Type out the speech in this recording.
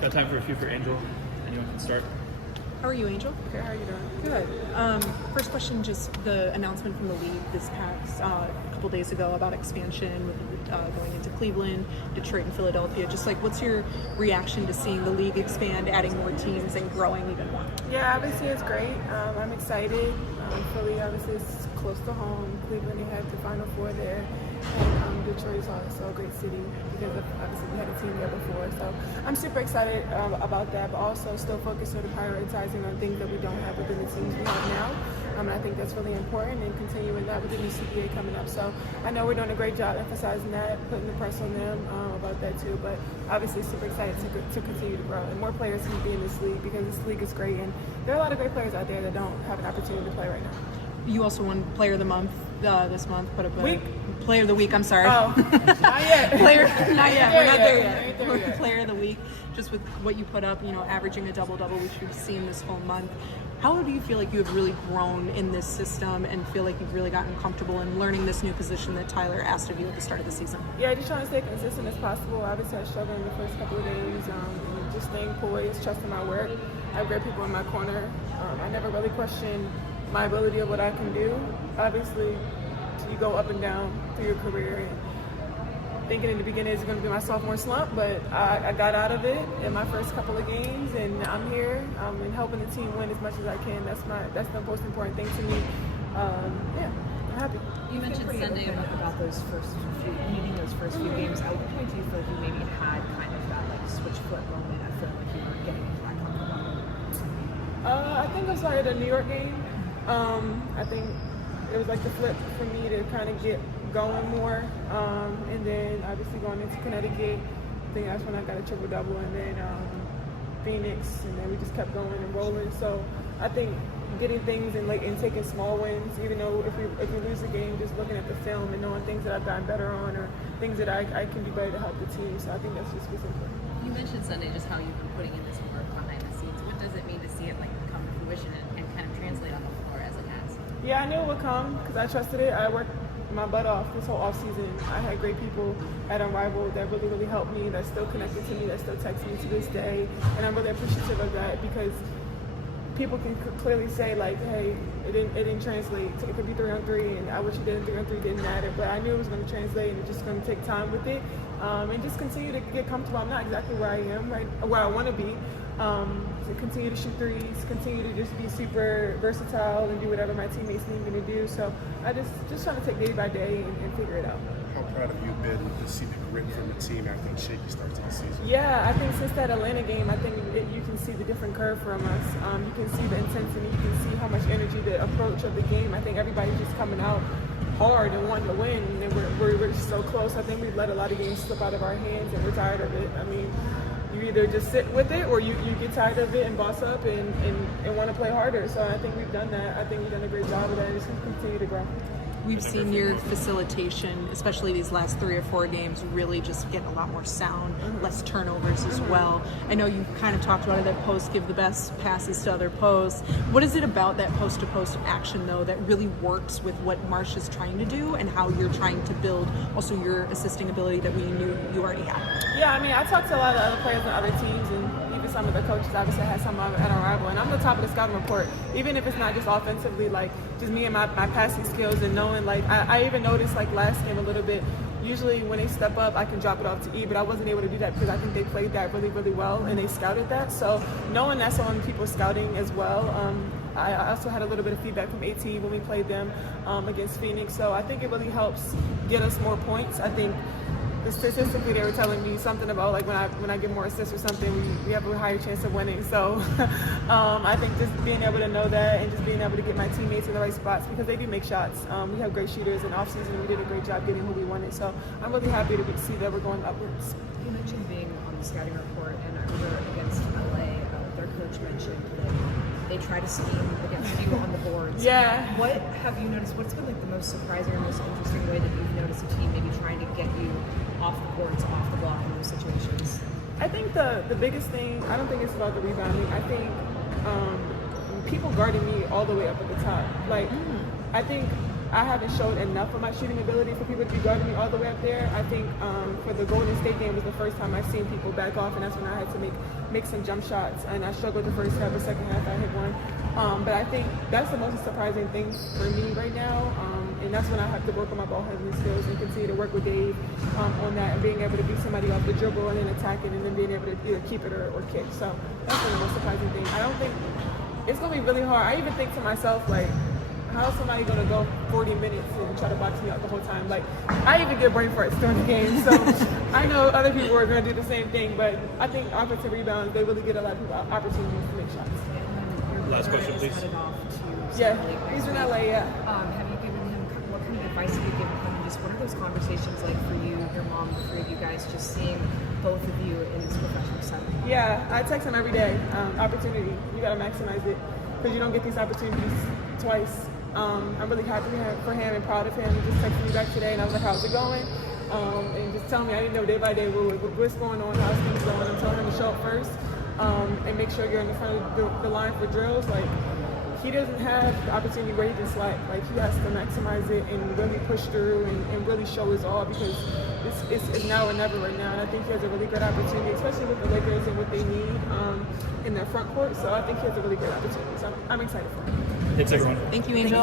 Got time for a few for Angel. Anyone can start. How are you, Angel? Okay, how are you doing? Good. First question, just the announcement from the league this past couple days ago about expansion with going into Cleveland, Detroit, and Philadelphia. Just like, what's your reaction to seeing the league expand, adding more teams, and growing even more? Yeah, obviously it's great. I'm excited. Philly obviously is close to home. Cleveland, they had the Final Four there. And Detroit is also a great city because obviously we had a team there before. So I'm super excited about that, but also still focused on prioritizing on things that we don't have within the teams we have now. And I think that's really important, and continuing that with the new CBA coming up. So I know we're doing a great job emphasizing that, putting the press on them about that too. But obviously super excited to continue to grow, and more players can be in this league because this league is great, and there are a lot of great players out there that don't have an opportunity to play right now. You also won Player of the Month this month. Put up a Week? Player of the Week. I'm sorry. Oh, not yet. Player, not yet. We're not there yet. Ain't there yet. Player of the Week, just with what you put up, averaging a double-double, which we've seen this whole month. How do you feel like you have really grown in this system and feel like you've really gotten comfortable in learning this new position that Tyler asked of you at the start of the season? Yeah, just trying to stay consistent as possible. Obviously, I struggled in the first couple of games. Just staying poised, trusting my work. I have great people in my corner. I never really questioned my ability of what I can do. Obviously, you go up and down through your career, and thinking in the beginning it's going to be my sophomore slump, but I got out of it in my first couple of games, and I'm here and helping the team win as much as I can. That's the most important thing to me. Yeah, I'm happy. You mentioned Sunday about those first few games. At what point do you feel like you maybe had kind of that like switch foot moment? I feel like you were getting into that comfortable. I think I started a New York game. I think it was like the flip for me to kind of get going more. And then obviously going into Connecticut, I think that's when I got a triple-double, and then Phoenix, and then we just kept going and rolling. So I think getting things and taking small wins, even though if we lose the game, just looking at the film and knowing things that I've gotten better on or things that I can be better to help the team. So I think that's just what's important. You mentioned Sunday just how you've been putting in this work behind the scenes. What does it mean to see it like come to fruition and kind of translate on the floor as it has? Yeah, I knew it would come because I trusted it. I worked my butt off this whole offseason. I had great people at Unrivaled that really, really helped me, that's still connected to me, that still text me to this day. And I'm really appreciative of that because people can clearly say, like, hey, it didn't translate. It could be 3-on-3, and I wish it did. 3-on-3 didn't matter. But I knew it was going to translate, and it's just going to take time with it. And just continue to get comfortable. I'm not exactly where I am, right, where I want to be. To continue to shoot threes, continue to just be super versatile and do whatever my teammates need me to do. So I just trying to take day by day and figure it out. How proud have you been to see the grit from the team after the shaky start to the season? Yeah, I think since that Atlanta game, I think you can see the different curve from us. You can see the intensity, you can see how much energy, the approach of the game. I think everybody's just coming out hard and wanting to win, and we're just so close. I think we've let a lot of games slip out of our hands, and we're tired of it. I mean, you either just sit with it or you get tired of it and boss up and want to play harder. So I think we've done that. I think we've done a great job of that, and just continue to grow. We've seen your facilitation, especially these last 3 or 4 games, really just get a lot more sound, less turnovers as well. I know you kind of talked about it, that post give the best passes to other posts. What is it about that post-to-post action, though, that really works with what Marsh is trying to do and how you're trying to build also your assisting ability that we knew you already had? Yeah, I mean, I talked to a lot of other players on other teams, and even some of the coaches obviously had some at Unrivaled, and I'm the top of the scouting report, even if it's not just offensively, like just me and my passing skills and knowing, like, I even noticed, like, last game a little bit, usually when they step up, I can drop it off to E, but I wasn't able to do that because I think they played that really, really well, and they scouted that. So knowing that's on people scouting as well, I also had a little bit of feedback from AT when we played them against Phoenix. So I think it really helps get us more points. I think statistically they were telling me something about, like, when I get more assists or something, we have a higher chance of winning. So I think just being able to know that and just being able to get my teammates in the right spots, because they do make shots. We have great shooters in off-season. We did a great job getting who we wanted. So I'm really happy to see that we're going upwards. You mentioned being on the scouting report, and I remember against LA, their coach mentioned that they try to scheme against you on the boards. Yeah. What have you noticed? What's been like the most surprising or most interesting way that you've noticed a team maybe trying to get you off the boards, off the block in those situations? I think the biggest thing, I don't think it's about the rebounding. I think people guarding me all the way up at the top. Like, I think I haven't showed enough of my shooting ability for people to be guarding me all the way up there. I think for the Golden State game was the first time I've seen people back off, and that's when I had to make some jump shots. And I struggled the first half, the second half I hit one. But I think that's the most surprising thing for me right now. And that's when I have to work on my ball handling skills and continue to work with Dave on that and being able to beat somebody off the dribble and then attack it and then being able to either keep it or kick. So that's the most surprising thing. I don't think it's going to be really hard. I even think to myself, like, how is somebody going to go 40 minutes and try to box me out the whole time? Like, I even get brain farts during the game. So I know other people are going to do the same thing. But I think offensive rebounds, they really get a lot of people opportunities to make shots. Last question, please. Yeah, he's in LA, yeah. Have you given him, what kind of advice have you given him? Just what are those conversations like for you, your mom, the three of you guys, just seeing both of you in this professional setting? Yeah, I text him every day. Opportunity, you got to maximize it because you don't get these opportunities twice. I'm really happy for him and proud of him. He just texted me back today and I was like, how's it going? And just telling me, I didn't know day by day what's going on, how's things going. I'm telling him to show up first and make sure you're in the front of the line for drills. Like, he doesn't have the opportunity where he can slack. Like, he has to maximize it and really push through and really show his all because it's now or never right now. And I think he has a really good opportunity, especially with the Lakers and what they need in their front court. So I think he has a really good opportunity. So I'm excited for him. Thanks, everyone. Thank you, Angel.